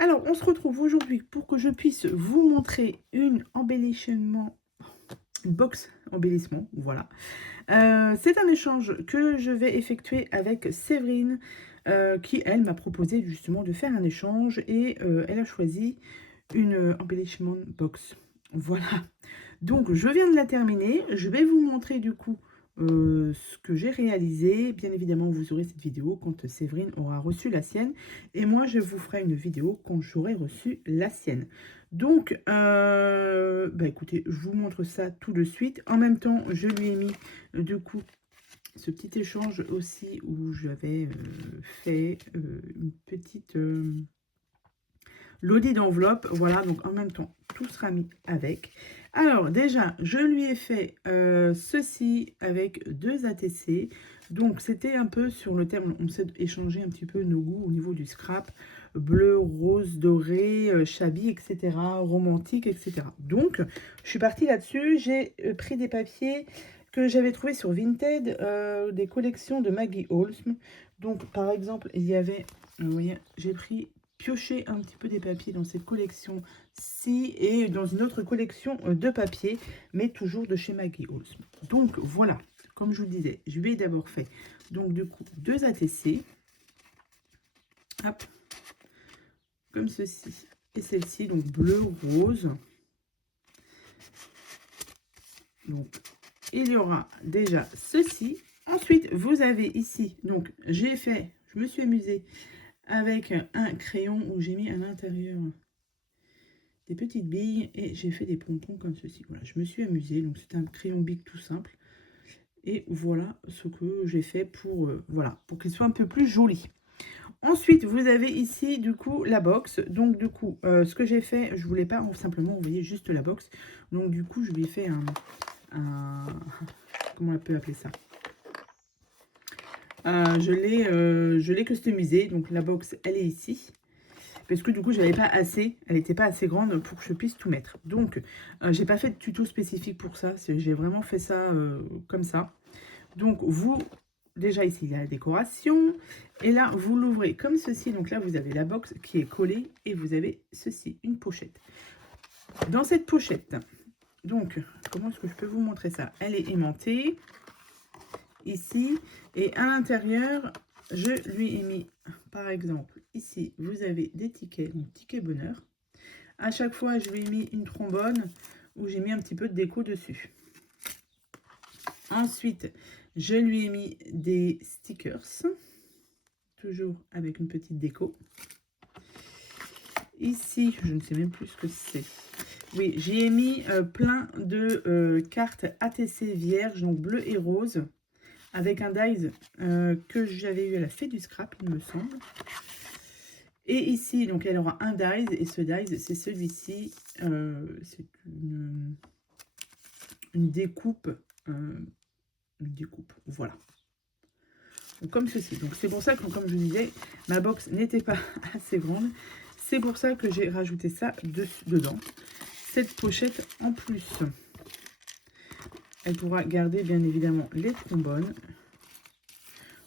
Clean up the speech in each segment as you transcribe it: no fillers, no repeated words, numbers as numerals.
Alors, on se retrouve aujourd'hui pour que je puisse vous montrer une embellissement, une box embellissement, voilà. C'est un échange que je vais effectuer avec Séverine, qui, elle, m'a proposé justement de faire un échange et elle a choisi une embellishment box. Voilà. Donc, je viens de la terminer. Je vais vous montrer du coup ce que j'ai réalisé. Bien évidemment, vous aurez cette vidéo quand Séverine aura reçu la sienne. Et moi, je vous ferai une vidéo quand j'aurai reçu la sienne. Donc, bah écoutez, je vous montre ça tout de suite. En même temps, je lui ai mis du coup ce petit échange aussi où j'avais fait une petite l'audit d'enveloppe. Voilà, donc en même temps, tout sera mis avec. Alors déjà, je lui ai fait ceci avec 2 ATC. Donc c'était un peu sur le thème, on s'est échangé un petit peu nos goûts au niveau du scrap. Bleu, rose, doré, shabby, etc. Romantique, etc. Donc, je suis partie là-dessus. J'ai pris des papiers que j'avais trouvés sur Vinted, des collections de Maggie Holmes. Donc, par exemple, il y avait, vous voyez, j'ai pioché un petit peu des papiers dans cette collection-ci et dans une autre collection de papiers, mais toujours de chez Maggie Holmes. Donc, voilà, comme je vous le disais, je lui ai d'abord fait, donc du coup, 2 ATC. Hop, comme ceci et celle-ci, donc bleu, rose. Donc, il y aura déjà ceci. Ensuite, vous avez ici, donc j'ai fait, je me suis amusée avec un crayon où j'ai mis à l'intérieur des petites billes et j'ai fait des pompons comme ceci. Voilà, je me suis amusée. Donc, c'est un crayon bic tout simple. Et voilà ce que j'ai fait pour, voilà, pour qu'il soit un peu plus joli. Ensuite, vous avez ici, du coup, la box. Donc, du coup, ce que j'ai fait, je voulais pas simplement envoyer juste la box. Donc, du coup, je lui ai fait comment on peut appeler ça, je l'ai customisé. Donc, la box, elle est ici. Parce que du coup, j'avais pas assez, elle n'était pas assez grande pour que je puisse tout mettre. Donc, j'ai pas fait de tuto spécifique pour ça. J'ai vraiment fait ça comme ça. Donc, vous, déjà ici, il y a la décoration. Et là, vous l'ouvrez comme ceci. Donc là, vous avez la box qui est collée. Et vous avez ceci, une pochette. Dans cette pochette, donc, comment est-ce que je peux vous montrer ça? Elle est aimantée, ici. Et à l'intérieur, je lui ai mis, par exemple, ici, vous avez des tickets, donc ticket bonheur. À chaque fois, je lui ai mis une trombone où j'ai mis un petit peu de déco dessus. Ensuite, je lui ai mis des stickers, toujours avec une petite déco. Ici, je ne sais même plus ce que c'est. Oui, j'y ai mis plein de cartes ATC vierges, donc bleu et rose, avec un dies que j'avais eu à la fête du scrap, il me semble. Et ici, donc elle aura un dies, et ce dies, c'est celui-ci. C'est une découpe, voilà. Donc, comme ceci. Donc c'est pour ça que, comme je vous disais, ma box n'était pas assez grande. C'est pour ça que j'ai rajouté ça dedans. Cette pochette en plus. Elle pourra garder bien évidemment les trombones.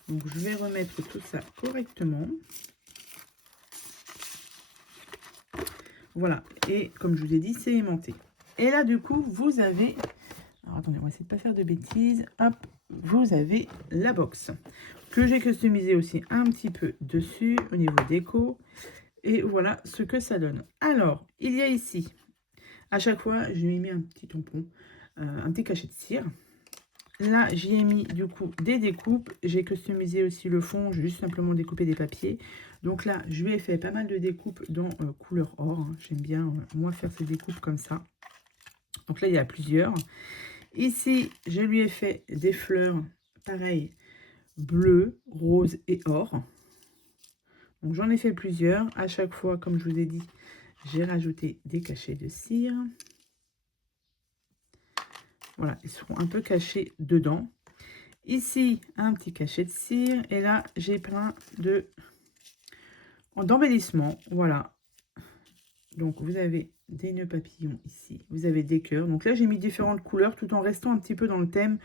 Donc je vais remettre tout ça correctement. Voilà. Et comme je vous ai dit, c'est aimanté. Et là du coup, vous avez... Alors attendez, on va essayer de ne pas faire de bêtises. Hop, vous avez la box que j'ai customisée aussi un petit peu dessus au niveau déco. Et voilà ce que ça donne. Alors, il y a ici, à chaque fois, je lui ai mis un petit tampon, un petit cachet de cire. Là, j'y ai mis du coup des découpes. J'ai customisé aussi le fond, j'ai juste simplement découpé des papiers. Donc là, je lui ai fait pas mal de découpes dans couleur or. Hein. J'aime bien, moi, faire ces découpes comme ça. Donc là, il y a plusieurs. Ici, je lui ai fait des fleurs, pareil, bleu, rose et or. Donc j'en ai fait plusieurs. À chaque fois, comme je vous ai dit, j'ai rajouté des cachets de cire. Voilà, ils seront un peu cachés dedans. Ici, un petit cachet de cire. Et là, j'ai plein d'embellissements. Voilà. Donc, vous avez des nœuds papillons ici. Vous avez des cœurs. Donc là, j'ai mis différentes couleurs tout en restant un petit peu dans le thème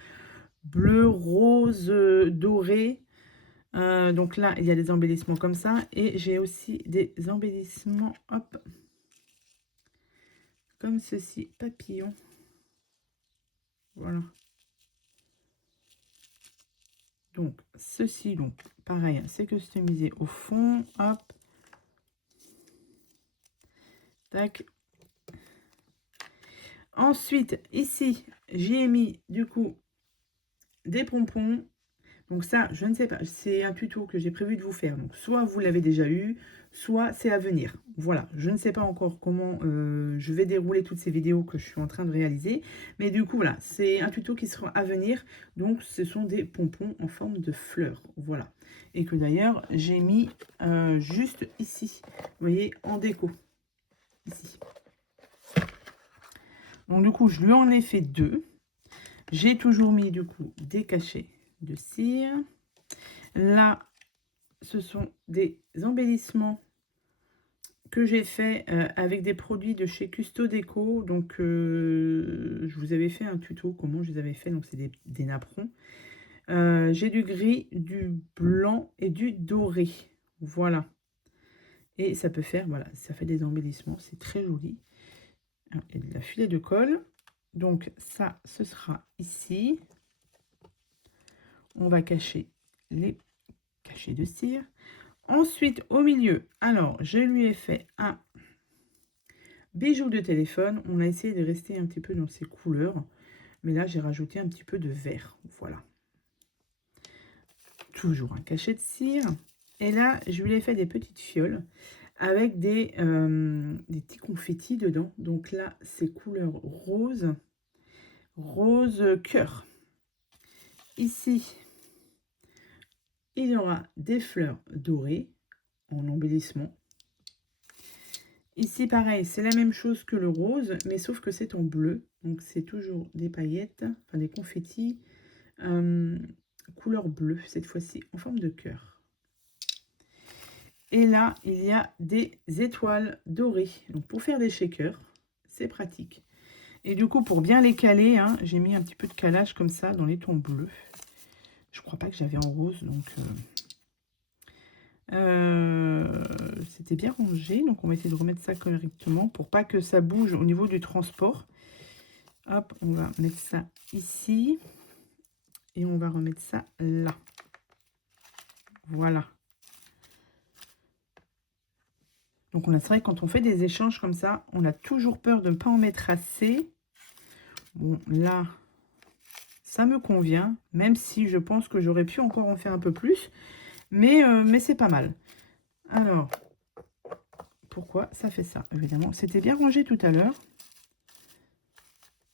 bleu, rose, doré. Donc là, il y a des embellissements comme ça. Et j'ai aussi des embellissements, hop, comme ceci, papillon. Voilà. Donc, ceci, donc, pareil, c'est customisé au fond. Hop. Tac. Ensuite, ici, j'ai mis, du coup, des pompons. Donc ça, je ne sais pas, c'est un tuto que j'ai prévu de vous faire. Donc soit vous l'avez déjà eu, soit c'est à venir. Voilà, je ne sais pas encore comment je vais dérouler toutes ces vidéos que je suis en train de réaliser. Mais du coup, voilà, c'est un tuto qui sera à venir. Donc ce sont des pompons en forme de fleurs. Voilà. Et que d'ailleurs, j'ai mis juste ici. Vous voyez, en déco. Ici. Donc du coup, je lui en ai fait 2. J'ai toujours mis du coup des cachets de cire. Là, ce sont des embellissements que j'ai fait avec des produits de chez Custo Déco. Donc, je vous avais fait un tuto, comment je les avais fait. Donc, c'est des napperons. J'ai du gris, du blanc et du doré. Voilà. Et ça peut faire, voilà, ça fait des embellissements. C'est très joli. Il y a de la filet de colle. Donc, ça, ce sera ici. On va cacher les cachets de cire. Ensuite, au milieu, alors, je lui ai fait un bijou de téléphone. On a essayé de rester un petit peu dans ces couleurs. Mais là, j'ai rajouté un petit peu de vert. Voilà. Toujours un cachet de cire. Et là, je lui ai fait des petites fioles avec des petits confettis dedans. Donc là, c'est couleur rose. Rose cœur. Ici, il y aura des fleurs dorées en embellissement. Ici, pareil, c'est la même chose que le rose, mais sauf que c'est en bleu. Donc, c'est toujours des paillettes, enfin des confettis, couleur bleue, cette fois-ci, en forme de cœur. Et là, il y a des étoiles dorées. Donc, pour faire des shakers, c'est pratique. Et du coup, pour bien les caler, hein, j'ai mis un petit peu de calage comme ça dans les tons bleus. Je crois pas que j'avais en rose, donc... c'était bien rangé, donc on va essayer de remettre ça correctement pour pas que ça bouge au niveau du transport. Hop, on va mettre ça ici et on va remettre ça là. Voilà. Donc c'est vrai que quand on fait des échanges comme ça, on a toujours peur de ne pas en mettre assez. Bon, là, ça me convient, même si je pense que j'aurais pu encore en faire un peu plus, mais c'est pas mal. Alors, pourquoi ça fait ça? Évidemment, c'était bien rangé tout à l'heure.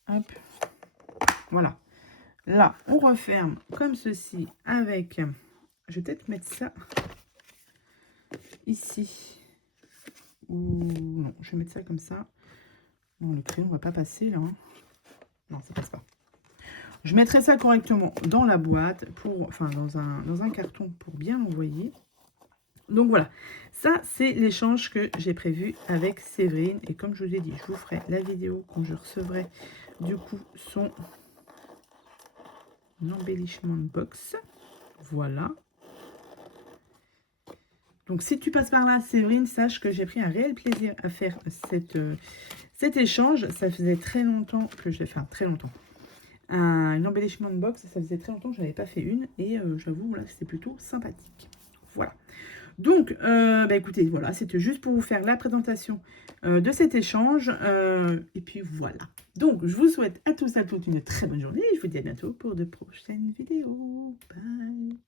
Hop, voilà. Là, on referme comme ceci avec... Je vais peut-être mettre ça ici. Ou non, je vais mettre ça comme ça. Non, le crayon ne va pas passer là. Hein. Non, ça passe pas. Je mettrai ça correctement dans la boîte, enfin dans un carton pour bien l'envoyer. Donc voilà, ça c'est l'échange que j'ai prévu avec Séverine. Et comme je vous ai dit, je vous ferai la vidéo quand je recevrai du coup son embellishment box. Voilà. Donc si tu passes par là, Séverine, sache que j'ai pris un réel plaisir à faire cet échange. Ça faisait très longtemps que je l'ai fait, très longtemps. Un embellishment box, ça faisait très longtemps que je n'avais pas fait une. Et j'avoue, là, c'était plutôt sympathique. Voilà. Donc, écoutez, voilà, c'était juste pour vous faire la présentation de cet échange. Et puis voilà. Donc, je vous souhaite à tous et à toutes une très bonne journée. Je vous dis à bientôt pour de prochaines vidéos. Bye.